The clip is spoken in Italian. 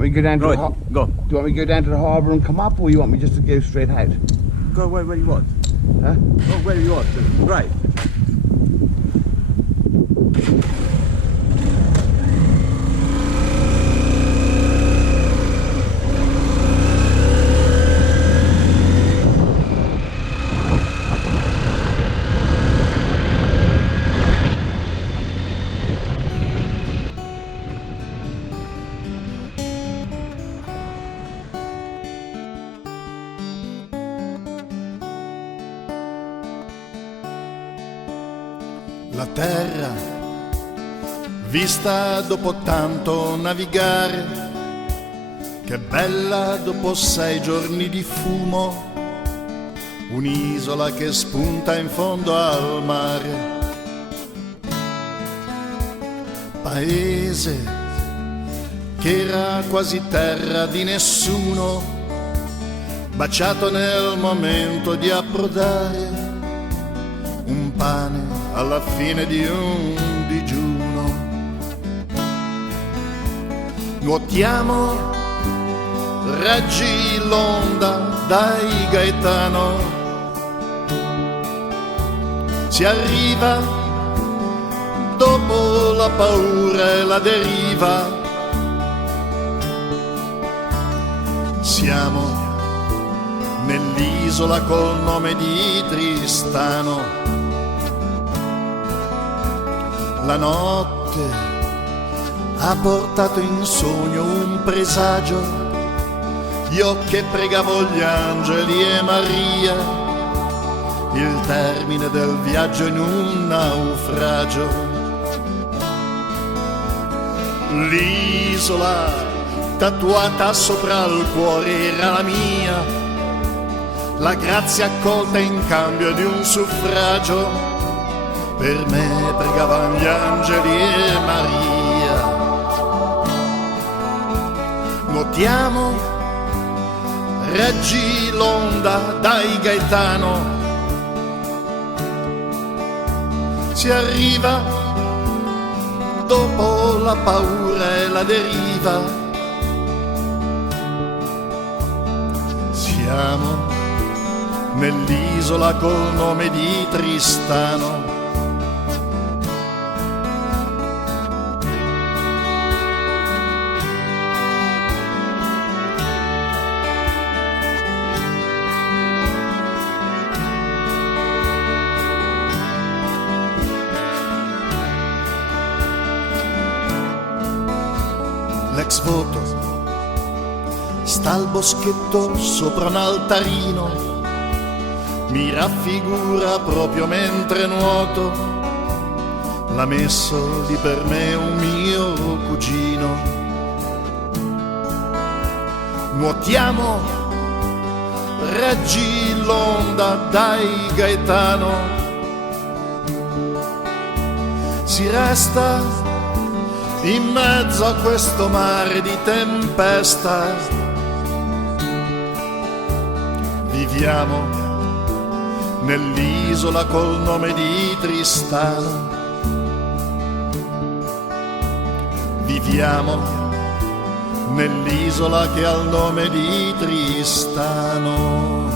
want me to go down to Right, the go. Do you want me to go down to the harbour and come up, or you want me just to go straight out? Go where you want. Huh? Go where you want. Right. La terra, vista dopo tanto navigare, che bella dopo 6 giorni di fumo, un'isola che spunta in fondo al mare. Paese che era quasi terra di nessuno, baciato nel momento di approdare, un pane alla fine di un digiuno. Nuotiamo, reggi l'onda dai Gaetano, si arriva dopo la paura e la deriva. Siamo nell'isola col nome di Tristano. La notte ha portato in sogno un presagio, io che pregavo gli angeli e Maria, il termine del viaggio in un naufragio. L'isola tatuata sopra il cuore era la mia, la grazia accolta in cambio di un suffragio. Per me pregavano gli angeli e Maria. Nuotiamo, reggi l'onda dai Gaetano, si arriva dopo la paura e la deriva. Siamo nell'isola col nome di Tristano. L'ex voto sta al boschetto sopra un altarino, mi raffigura proprio mentre nuoto, l'ha messo lì per me un mio cugino. Nuotiamo, reggi l'onda dai Gaetano, si resta in mezzo a questo mare di tempesta. Viviamo nell'isola col nome di Tristano. Viviamo nell'isola che ha il nome di Tristano.